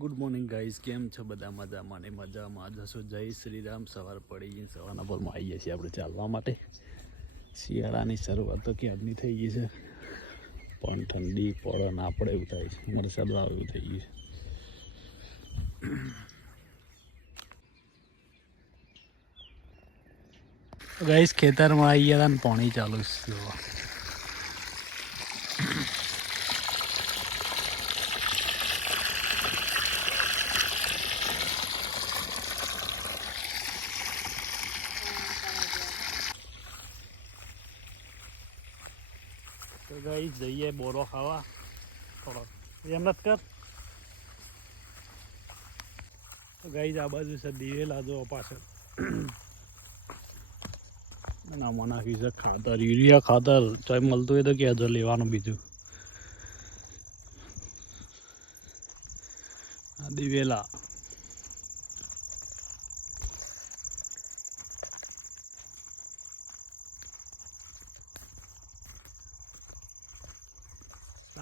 Good morning guys, કેમ છો બધા? મજામાં ને મજામાં જશો. જય શ્રી રામ. સવાર પડી ગઈ, સવારના પરમાં આવીએ છીએ આપણે ચાલવા માટે. શિયાળાની શરૂઆત તો ક્યારની થઈ ગઈ છે, પણ ઠંડી પડે ના પડે એવું થાય છે, વરસાદ આવે એવું થઈ ગયું છે. ગાઈઝ ખેતરમાં આવી ગયા ને પાણી ચાલુ છે. તો ગાઈઝ જઈએ બોરો ખાવા. થોડો એમ નથી કર. તો ગાઈઝ આ બાજુ છે દિવેલા જો પાછળ આમાં નાખ્યું છે ખાતર, યુરિયા ખાતર. ચાય મળતું હોય તો કહેજો લેવાનું. બીજું આ દિવેલા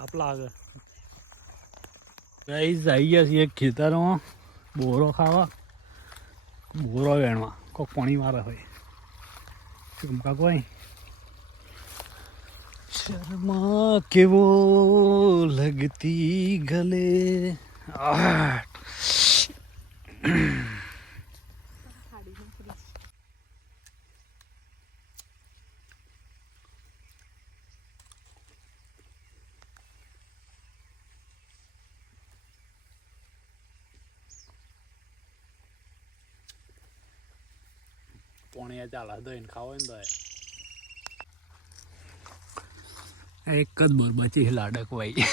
આપલા આગળ ગાઈઝ આવી ગયા છીએ ખેતરમાં બોરો ખાવા, બોરો વેણવા. કોઈક પાણી મારે હોય ચમકા કોઈ શર્મા કેવો લગતી ગલે. પોણી ચાલે તો એને ખાવો ને તો એક જ બોર બચી લાડક ભાઈ,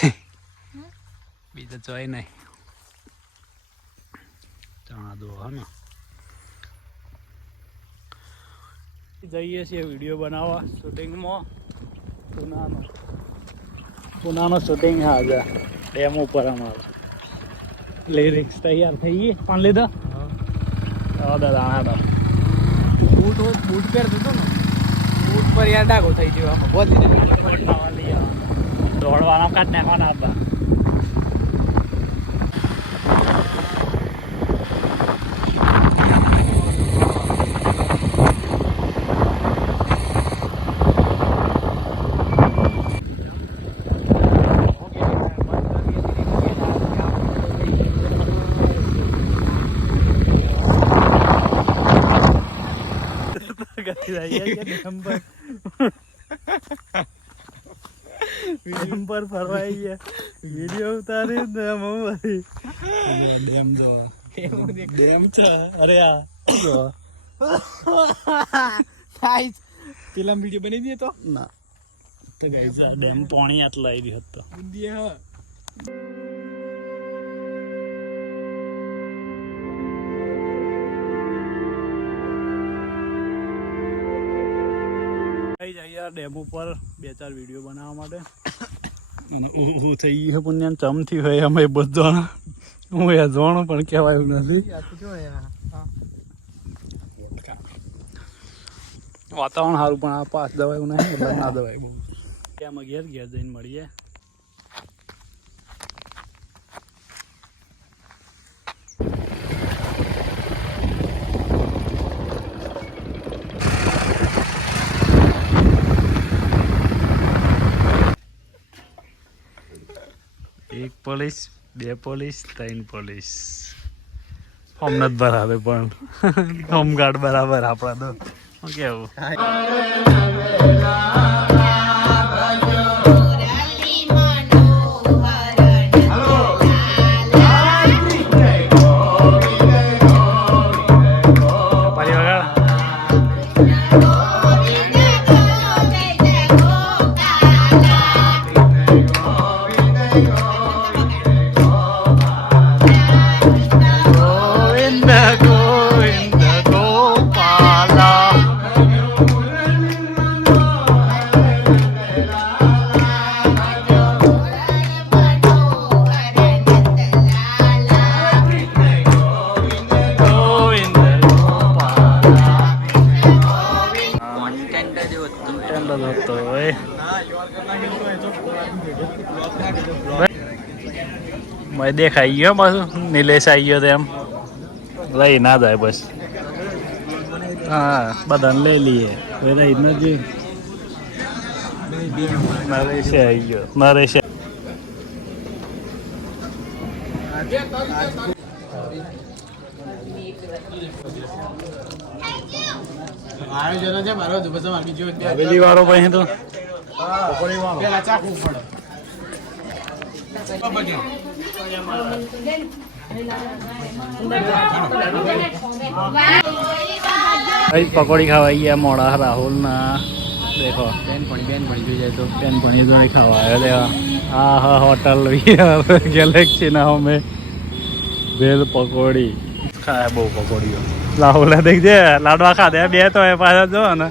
બીજા ચોય નહીં. ચણા દો હા ને. જઈએ છીએ વિડીયો બનાવવા શૂટિંગમાં. પુનાનો શૂટિંગ હા આજે ડેમ ઉપર અમારા લિરિક્સ તૈયાર થઈ ગઈ. પણ લીધા દાદા બૂટ પહેરતો હતો ને, બૂટ પર યાર ડાઘો થઈ ગયો. આમાં દોડવાનો કાઢ નાખવાના હતા. ડેમ પર ફરવાઈ ગયા, વિડીયો ઉતારી ડેમ જો ડેમ છે. અરે આ પેલા વિડીયો બની દે તો ના તો ગાઈસ આ ડેમ પાણી આટલા આવી રહ્યો હતો. ડેમ ઉપર 2-4 વિડીયો બનાવવા માટે ઊભું થઈ ગયું. પુણ્યાન ચમથી હોય અમે બધા. હું એ જોણું પણ કહેવાયું નથી. વાતાવરણ સારું પણ આ પાસ દવાયું નહીં એટલે ના દવાય બહુ. ત્યાં ઘેર જઈને મળીએ. એક પોલીસ, 2 પોલીસ, 3 પોલીસ. હોમનત બરાબર પણ હોમગાર્ડ બરાબર આપણા તો શું કેવું. મેં દેખાઈ ગયો પાછું નિલેશ આવી ગયો તેમ લઈ ના જાય બસ હા બધાને લઈ લઈએ રહી નથી નરેશ આવી ગયો નરેશ હવેલી વાળો પછી તો પકોડી ખાવા ગયા મોડા રાહુલ ના દેખો બેન જોઈ જાય તો બેનપણી જોડે ખાવા આવ્યો દેવા હા હા હોટલ ગેલેક્સી ના અમે ભેલ પકોડી ખાય બહુ પકોડીઓ રાહુલે દેખજે લાડવા ખાધે બે તો એ પાછા જો ને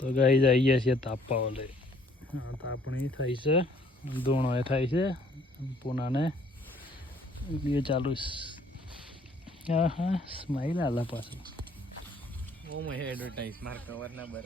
તો ગાઈ જઈએ છીએ તાપવા ઓલે હા તાપણી થઈ છે ધૂણો એ થાય છે પૂનાને વિડીયો ચાલુ હા હા સ્માઈલ આલા પાછું એડવર્ટાઈઝ માર કવર ના બર